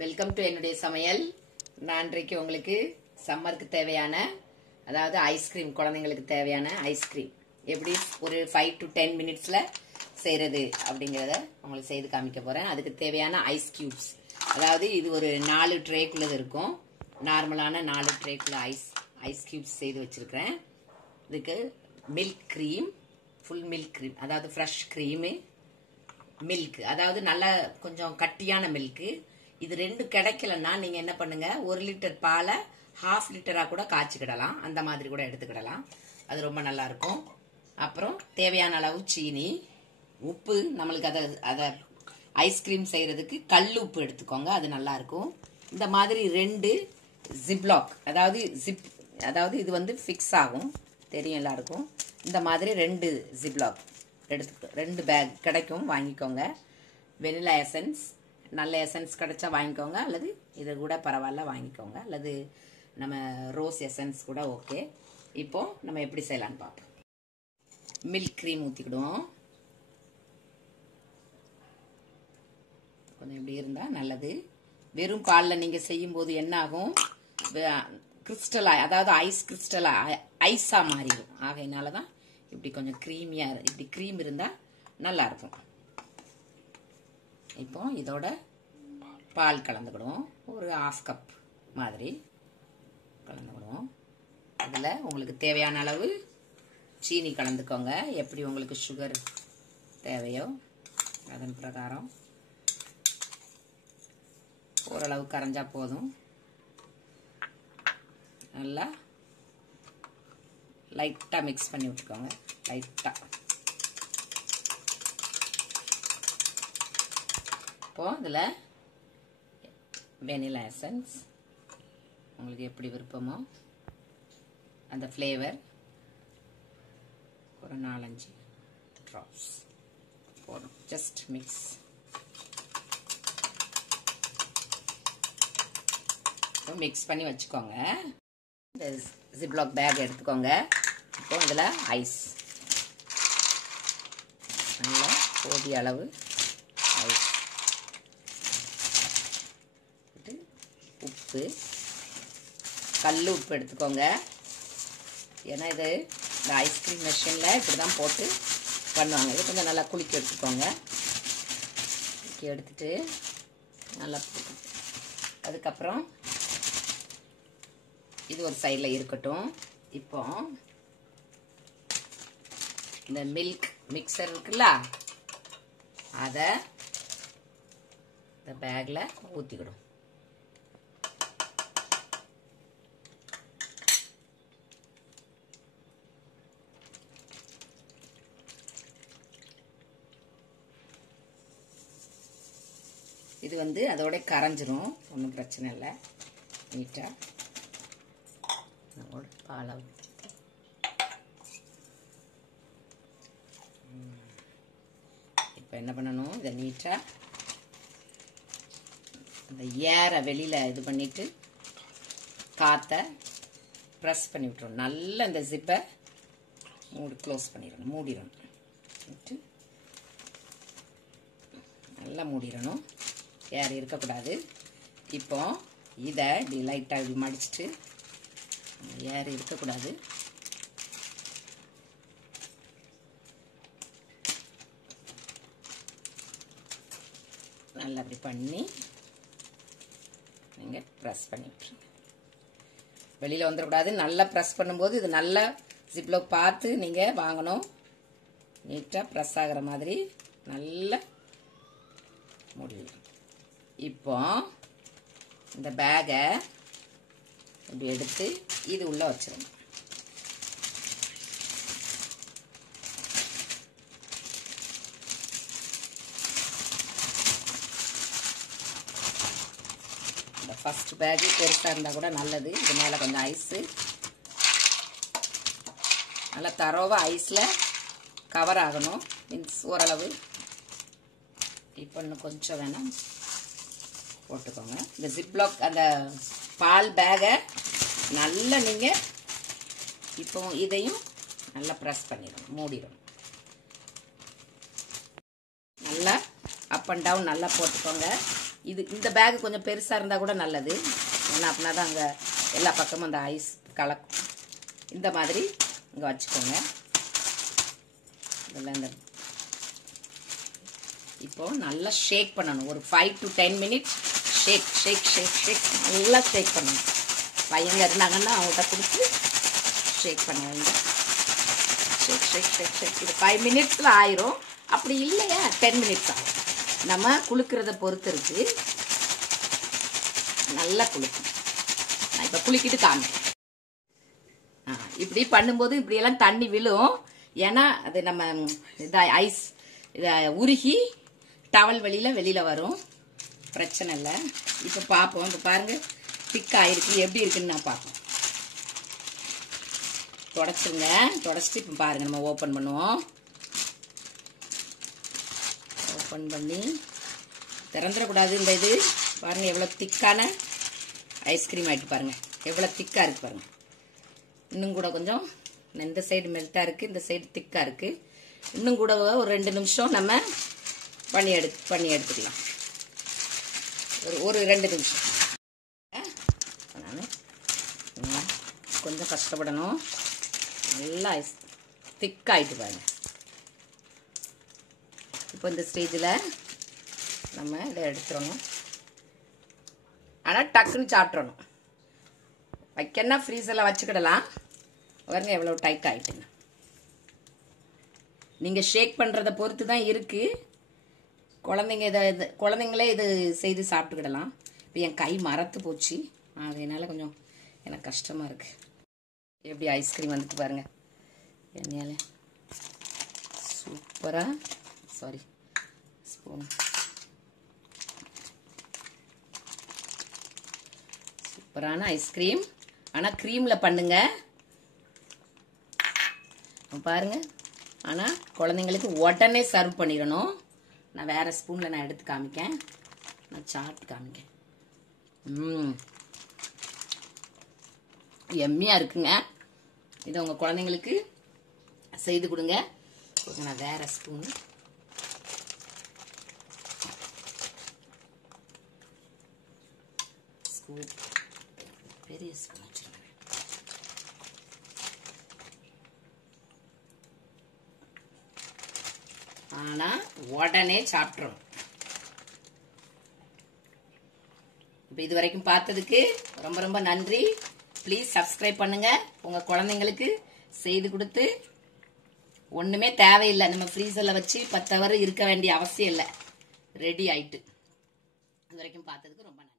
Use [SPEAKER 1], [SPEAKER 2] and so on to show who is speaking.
[SPEAKER 1] Welcome to என்னுடைய சமையல். நான் இன்றைக்கு உங்களுக்கு சம்மருக்கு தேவையான அதாவது ஐஸ்கிரீம் குழந்தைங்களுக்கு தேவையான ஐஸ்கிரீம் எப்படி ஒரு ஃபைவ் டு டென் மினிட்ஸில் செய்கிறது அப்படிங்கிறத உங்களுக்கு செய்து காமிக்க போகிறேன் அதுக்கு தேவையான ஐஸ் கியூப்ஸ் அதாவது இது ஒரு நாலு ட்ரேக்குள்ளது இருக்கும். நார்மலான நாலு ட்ரேக்குள்ள ஐஸ் ஐஸ் கியூப்ஸ் செய்து வச்சுருக்கிறேன். இதுக்கு milk cream full milk cream அதாவது ஃப்ரெஷ் க்ரீமு மில்க் அதாவது நல்லா கொஞ்சம் கட்டியான மில்க்கு இது ரெண்டு கிடைக்கலன்னா நீங்க என்ன பண்ணுங்க ஒரு லிட்டர் பாலை ஹாஃப் லிட்டரா கூட காய்ச்சிக்கிடலாம். அந்த மாதிரி கூட எடுத்துக்கிடலாம். அது ரொம்ப நல்லா இருக்கும் அப்புறம் தேவையான அளவு சீனி உப்பு. நம்மளுக்கு அதை அதை ஐஸ்கிரீம் செய்யறதுக்கு கல் உப்பு எடுத்துக்கோங்க அது நல்லா இருக்கும் இந்த மாதிரி ரெண்டு ஜிப்லாக் அதாவது ஜிப் அதாவது இது வந்து ஃபிக்ஸ் ஆகும். தெரியும் எல்லாருக்கும். இந்த மாதிரி ரெண்டு ஜிப்லாக் எடுத்து ரெண்டு பேக் கிடைக்கும் வாங்கிக்கோங்க. வெனிலா எசன்ஸ் நல்ல எசன்ஸ் கிடைச்சா வாங்கிக்கோங்க. அல்லது இது கூட பரவாயில்ல வாங்கிக்கோங்க. அல்லது நம்ம ரோஸ் எசன்ஸ் கூட ஓகே இப்போ நம்ம எப்படி செய்யலான்னு பார்ப்போம். மில்க் க்ரீம் ஊற்றிக்கிடுவோம் கொஞ்சம் இப்படி இருந்தால் நல்லது. வெறும் பாலில் நீங்கள் செய்யும்போது என்ன ஆகும்? கிறிஸ்டலாக அதாவது ஐஸ் கிறிஸ்டலாக ஐஸாக மாறிடும். ஆகையினால தான் இப்படி கொஞ்சம் க்ரீமியாக இப்படி க்ரீம் இருந்தால் நல்லா இருக்கும். இப்போ இதோட பால் கலந்துக்கிடுவோம். ஒரு ஆஃப் கப் மாதிரி கலந்துக்கிடுவோம். அதில் உங்களுக்கு தேவையான அளவு சீனி கலந்துக்கோங்க. எப்படி உங்களுக்கு சுகர் தேவையோ அதன் பிரகாரம். ஓரளவு கரைஞ்சா போதும். நல்லா லைட்டாக மிக்ஸ் பண்ணி விட்டுக்கோங்க. லைட்டாக இப்போ இதில் வெனிலா எசன்ஸ் உங்களுக்கு எப்படி விருப்பமோ அந்த ஃப்ளேவர் ஒரு நாலஞ்சு ட்ராப்ஸ் போதும். ஜஸ்ட் மிக்ஸ் மிக்ஸ் பண்ணி வச்சுக்கோங்க. இந்த ஜிப்லாக் பேக் எடுத்துக்கோங்க. இப்போ இதில் ஐஸ் நல்லா போதிய அளவு ஐஸ் உப்பு. கல் உப்பு எடுத்துக்கோங்க. ஏன்னா இது இந்த ஐஸ்கிரீம் மிஷினில் இப்படி தான் போட்டு பண்ணுவாங்க. இது கொஞ்சம் நல்லா குளிக்க எடுத்துக்கோங்க. குளிக்க எடுத்துட்டு நல்லா அதுக்கப்புறம் இது ஒரு சைடில் இருக்கட்டும். இப்போ இந்த மில்க் மிக்சர் இருக்குல்ல அதை இந்த பேக்கில் ஊற்றிக்கிடும் இது வந்து அதோட கரைஞ்சிரும். ஒன்றும் பிரச்சனை இல்லை. நீட்டாக நம்மளோட பாலை இப்போ என்ன பண்ணணும்? இதை நீட்டாக இந்த ஏரை வெளியில் இது பண்ணிட்டு காற்றை ப்ரெஸ் பண்ணி விட்டுரும் நல்லா இந்த ஜிப்பை மூடி க்ளோஸ் பண்ணிடணும். மூடிடணும். நல்லா மூடிடணும். ஏர் இருக்கக்கூடாது. இப்போ இதை இப்படி லைட்டாக இப்படி மடிச்சுட்டு ஏர் இருக்கக்கூடாது. நல்லா அப்படி பண்ணி நீங்கள் ப்ரெஸ் பண்ணி விட்ருங்க வெளியில் வந்துடக்கூடாது நல்லா ப்ரெஸ் பண்ணும்போது இது நல்லா ஜிப்பில் பார்த்து நீங்கள் வாங்கணும். நீட்டாக ப்ரெஸ் ஆகிற மாதிரி நல்லா முடியும் இப்போ இந்த பேகை இப்படி எடுத்து இது உள்ள வச்சிருங்க. இந்த ஃபர்ஸ்ட் பேகு பெருசாக இருந்தால் கூட நல்லது. இது மேலே கொஞ்சம் ஐஸு நல்லா தரோவாக ஐஸில் கவர் ஆகணும். மீன்ஸ் ஓரளவு. இப்போ இன்னும் கொஞ்சம் வேணாம். போட்டுக்கோங்க. இந்த ஜிப்லாக் அந்த பால் பேகை நல்லா நீங்கள் இப்போ இதையும் நல்லா ப்ரெஸ் பண்ணிடணும் மூடிடணும். நல்லா அப் அண்ட் டவுன் நல்லா போட்டுக்கோங்க. இது இந்த பேகு கொஞ்சம் பெருசாக இருந்தால் கூட நல்லது. ஏன்னா அப்படின்னா தான் அங்கே எல்லா பக்கமும் அந்த ஐஸ் கலக்கும். இந்த மாதிரி இங்கே வச்சுக்கோங்க. இதெல்லாம் இந்த இப்போ நல்லா ஷேக் பண்ணணும். ஒரு five to ten minutes shake shake shake shake நல்லா ஷேக் பண்ணணும் பையங்க இருந்தாங்கன்னா அவங்கள்ட்ட கொடுத்து ஷேக் பண்ண வேண்டும் ஷேக் ஷேக் ஷேக் ஷேக் இது ஃபைவ் மினிட்ஸில் ஆயிரும். அப்படி இல்லையா? டென் மினிட்ஸ் ஆகும். நம்ம குளுக்கிறத பொறுத்து இருக்கு. நல்லா குளுக்கும் நான் இப்போ குளிக்கிட்டு காமிக்கிறேன். ஆ, இப்படி பண்ணும்போது இப்படியெல்லாம் தண்ணி விழும். ஏன்னா அது நம்ம இதாக ஐஸ் இதை உருகி டவல் வெளியில் வெளியில் வரும். பிரச்சனை இல்லை. இப்போ பார்ப்போம். இப்போ பாருங்கள் திக் ஆயிருக்கு. எப்படி இருக்குன்னு நான் பார்ப்போம். தொடச்சிருங்க. தொடச்சிட்டு இப்போ பாருங்கள் நம்ம ஓப்பன் பண்ணுவோம். ஓப்பன் பண்ணி திறந்துடக்கூடாது இந்த இது. பாருங்கள் எவ்வளோ திக்கான ஐஸ்கிரீம் ஆகிட்டு பாருங்கள் எவ்வளோ திக்காக இருக்குது பாருங்கள் இன்னும் கூட கொஞ்சம் இந்த சைடு மெல்ட்டாக இருக்குது இந்த சைடு திக்காக இருக்குது இன்னும் கூட ஒரு ரெண்டு நிமிஷம் நம்ம பண்ணி எடு பண்ணி எடுத்துக்கலாம். ஒரு ஒரு ரெண்டு நிமிஷம். நான் கொஞ்சம் கஷ்டப்படணும். நல்லா ஐஸ் திக்காயிட்டு பாருங்க. இப்போ இந்த ஸ்டேஜில் நம்ம இதை எடுத்துடணும். ஆனால் டக்குன்னு சாப்பிட்றணும் வைக்கன்னா ஃப்ரீசரில் வச்சுக்கிடலாம். பாருங்க எவ்வளோ டைட் ஆகிட்டுங்க நீங்கள் ஷேக் பண்ணுறத பொறுத்து தான் இருக்குது குழந்தைங்க இதை இது குழந்தைங்களே இது செய்து சாப்பிட்டுக்கிடலாம். இப்போ என் கை மரத்து போச்சு. அதனால கொஞ்சம் எனக்கு கஷ்டமாக இருக்குது எப்படி ஐஸ்கிரீம் வந்துட்டு பாருங்கள் எண்ணெயால. சூப்பராக சாரி ஸ்பூன் சூப்பரான ஐஸ்கிரீம் ஆனால் க்ரீமில் பண்ணுங்க. பாருங்க. ஆனால் குழந்தைங்களுக்கு உடனே சர்வ் பண்ணிடணும். நான் வேறு ஸ்பூனில் நான் எடுத்து காமிக்கேன். நான் சாப்பிட்டு காமிக்கேன். ம் எம்மியாக இருக்குங்க. இதை உங்கள் குழந்தைங்களுக்கு செய்து கொடுங்க. நான் வேறு ஸ்பூன் ஸ்கூல் பெரிய ஸ்பூன் வச்சுருங்க. ஆனா உடனே சாப்பிட்றோம் இப்போ இது வரைக்கும் பார்த்ததுக்கு ரொம்ப ரொம்ப நன்றி. ப்ளீஸ் சப்ஸ்கிரைப் பண்ணுங்க. உங்க குழந்தைங்களுக்கு செய்து கொடுத்து ஒண்ணுமே தேவையில்லை. நம்ம ஃப்ரீசர்ல வச்சு பத்து ஹவர் இருக்க வேண்டிய அவசியம் இல்லை. ரெடி ஆயிட்டு. இது வரைக்கும் பார்த்ததுக்கு ரொம்ப நன்றி.